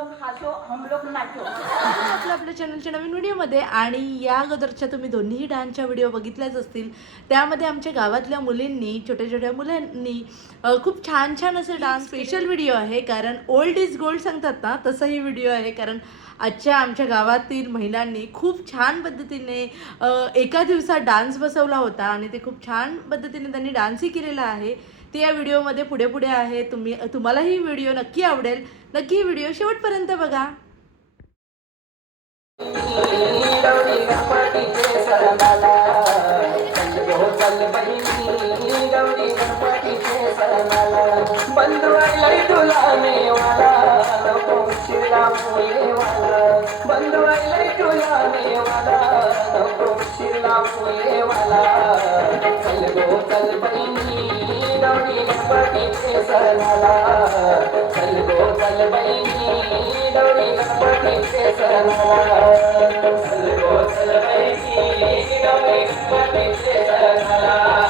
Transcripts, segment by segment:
लोग हंसो हम लोग नाचो. आपल्या आपल्या चॅनलच्या नवीन व्हिडिओमध्ये आणि या अगोदरच्या तुम्ही दोन्ही डान्सच्या व्हिडिओ बघितल्याच असतील. त्यामध्ये आमच्या गावातल्या मुलींनी छोट्या छोट्या मुलांनी खूप छान छान असे डान्स स्पेशल व्हिडिओ आहे. कारण ओल्ड इज गोल्ड सांगतात ना तसाही व्हिडिओ आहे. कारण आजच्या आमच्या गावातील महिलांनी खूप छान पद्धतीने एका दिवसात डान्स बसवला होता आणि ते खूप छान पद्धतीने त्यांनी डान्सही केलेला आहे. ते या व्हिडिओमध्ये पुढे पुढे आहे. तुम्ही तुम्हालाही ही व्हिडिओ नक्की आवडेल. नक्की ही व्हिडिओ शेवटपर्यंत बघा. वाला चल गो चल बहिनी गौरी गणपतीचे सणाला चल गो चल बहिणी गणपतीचे सणाला चल गो चल बहिणी गणपतीचे सणाला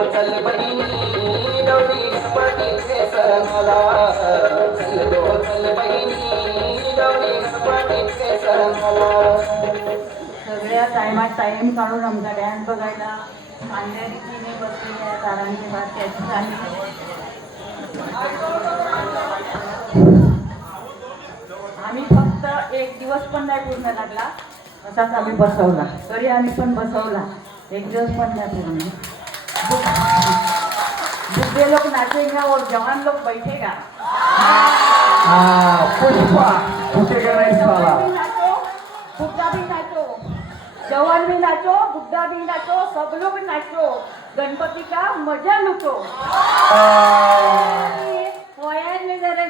चल गो चल बहिणी गौरी गणपतीचे सणाला चल गो चल बहिणी गौरी गणपतीचे सरमला सगळ्या टायमात टाइम काढून आमचा डॅन्स बघायला. चांगल्या रीतीने बसलेल्या तारांची बात त्याची आम्ही आम्ही फक्त एक दिवस पण नाही पूर्ण लागला. तसाच आम्ही बसवला. तरी आम्ही पण बसवला. एक दिवस पण नाही पूर्ण. बुढ़े लोग नाचेगा और जवान लोग बैठेगा पुष्पा फुटेगा नहीं साला भी नाचो बुढ़ा भी नाचो जवान भी नाचो बुढ़ा भी नाचो सब लोग नाचो. गणपती का मजा लुटो वयाने जरा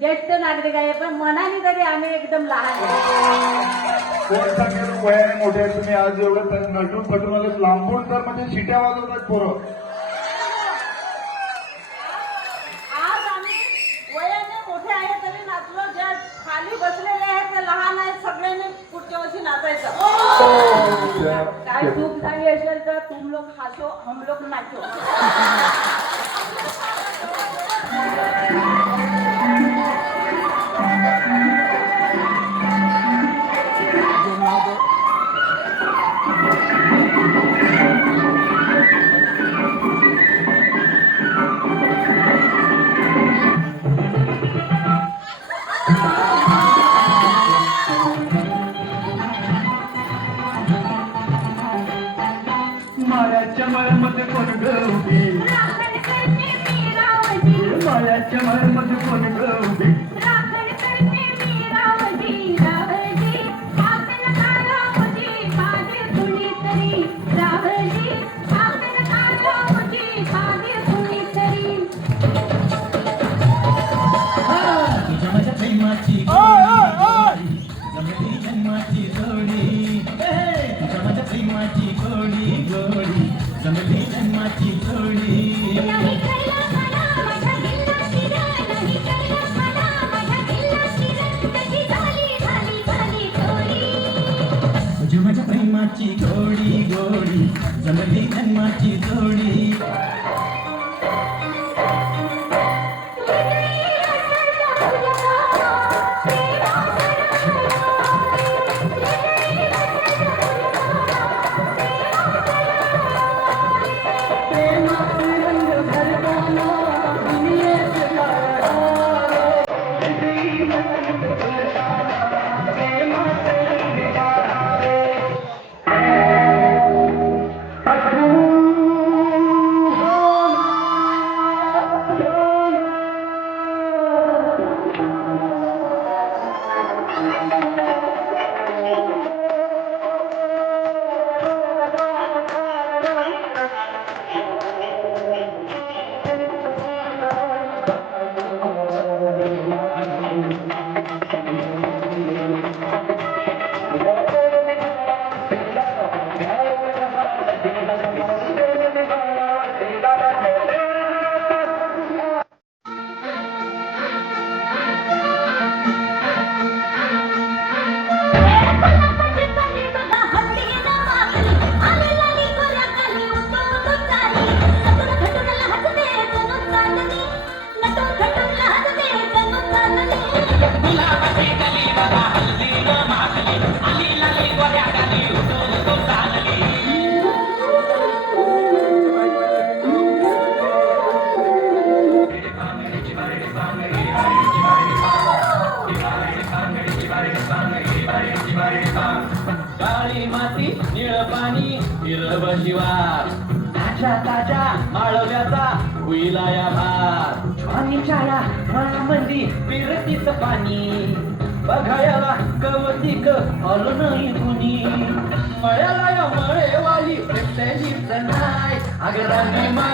ज्येष्ठ नागरिक आहे पण मनाने तरी आम्ही एकदम लहान आहे. कोण सांगेल वयाने मोठे आहे तुम्ही आज एवढं नटून पटून आले लांबून तर म्हणजे शिट्या वाजवतात पोरं. आज आम्ही वयाने मोठे आहे तरी नाचलो ज्या खाली बसलेले आहेत ते लहान आहेत सगळ्यांनी पुढच्या वर्षी नाचायचं. काय चूक झाली असेल तर तुम लोग हसो हम लोग नाचो. महाराजच्या मळमध्ये कोण उभी I am let your money. जन्माची गोडी गोडी जमली जन्माची जोडी. Money, money.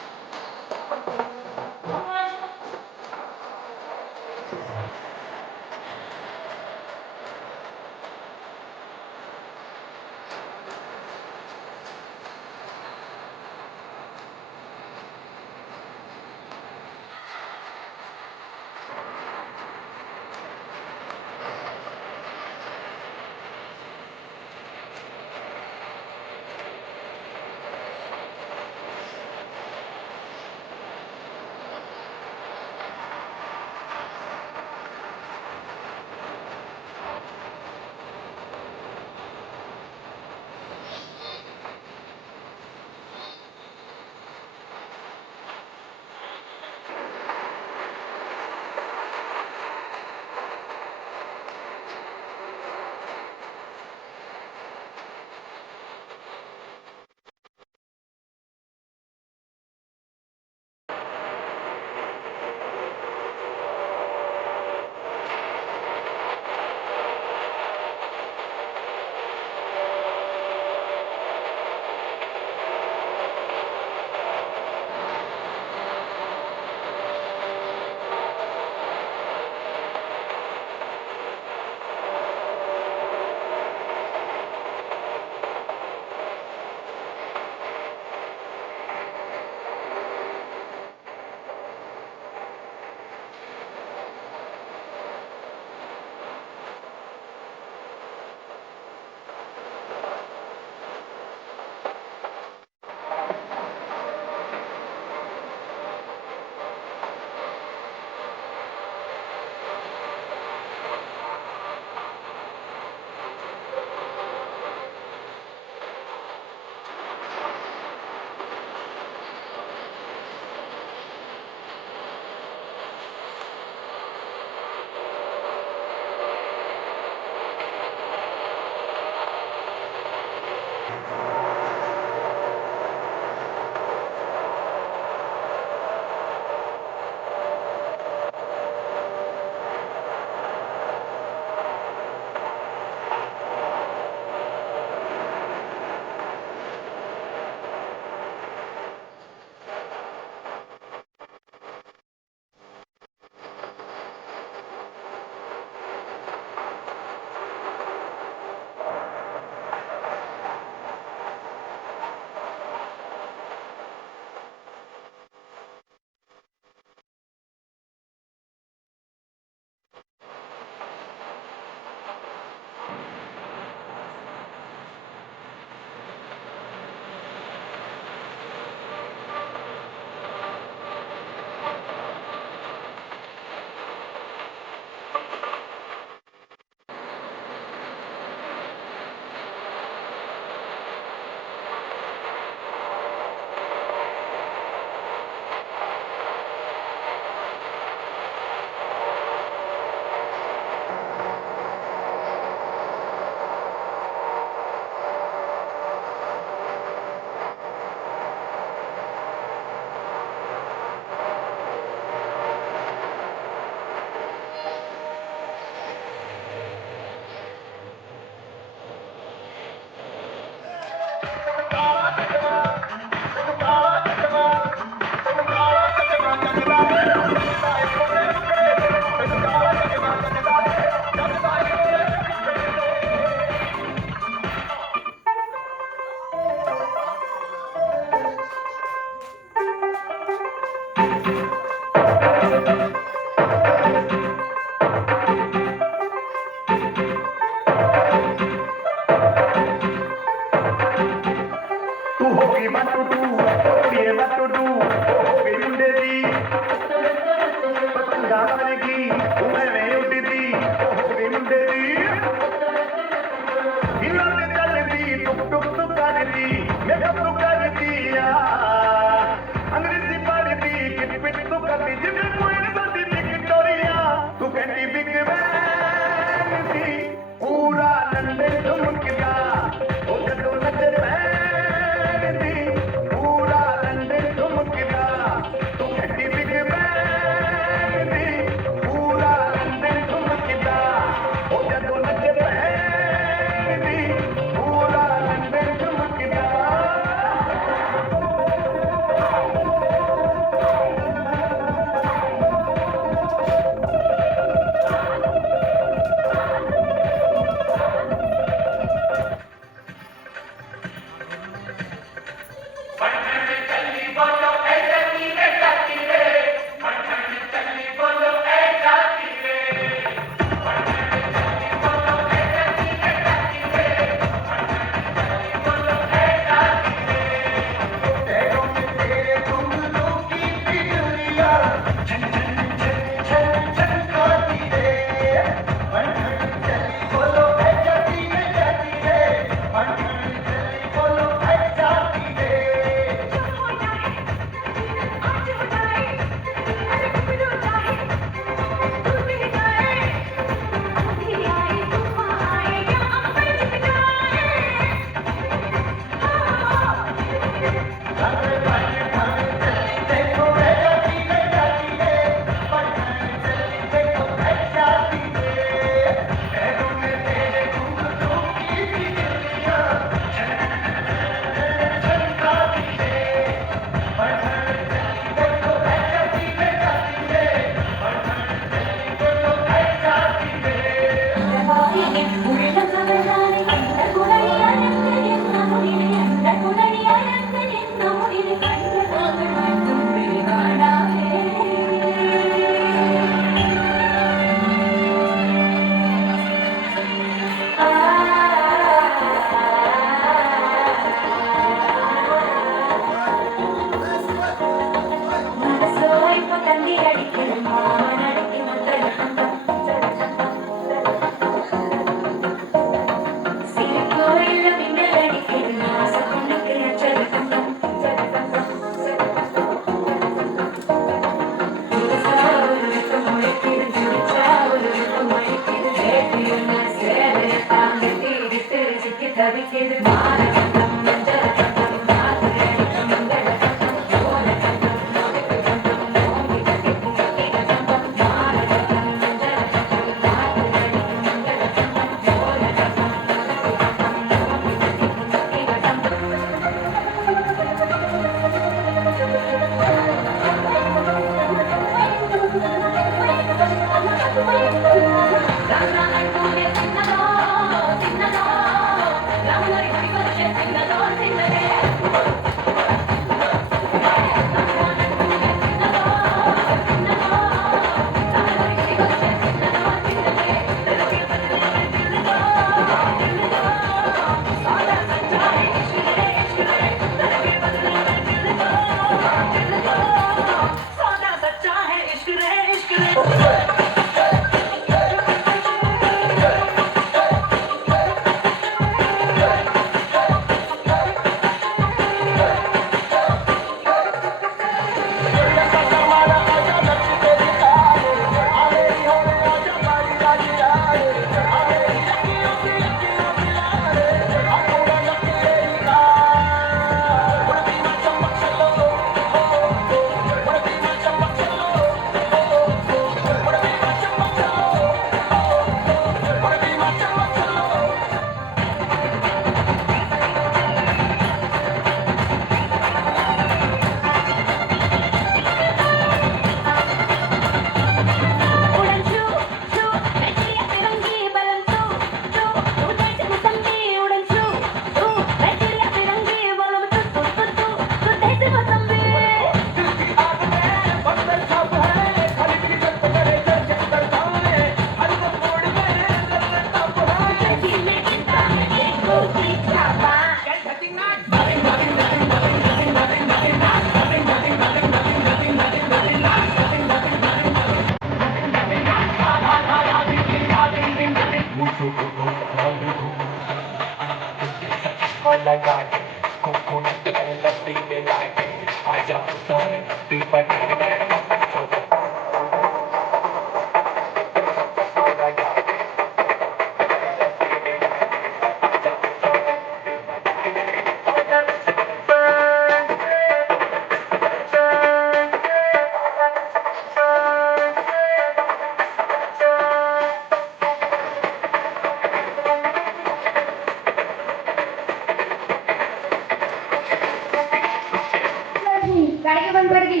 गाड़ी के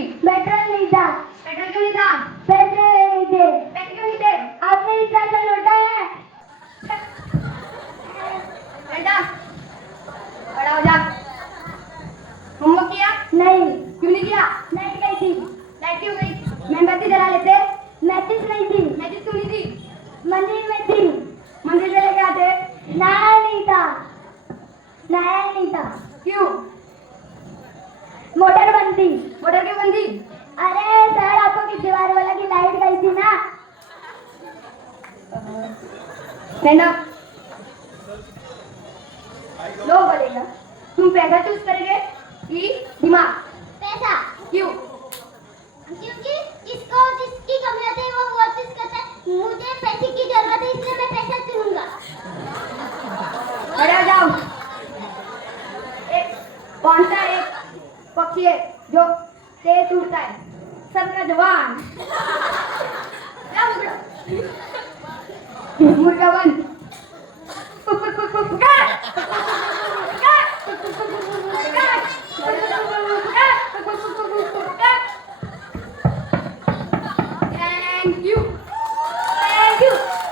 लो बोलेगा तुम पैसा चूज़ करेंगे? कि दिमाग। पैसा? क्यों? क्योंकि जिसको जिसकी कमियाँ है वो वो चीज़ करता है। मुझे पैसे की ज़रूरत है इसलिए मैं पैसा चुनूँगा। हो जाओ। एक कौन सा एक पक्षी है जो तेज उड़ता है। सबका जवान। क्या मुर्गा मुर्गा बन। 不干。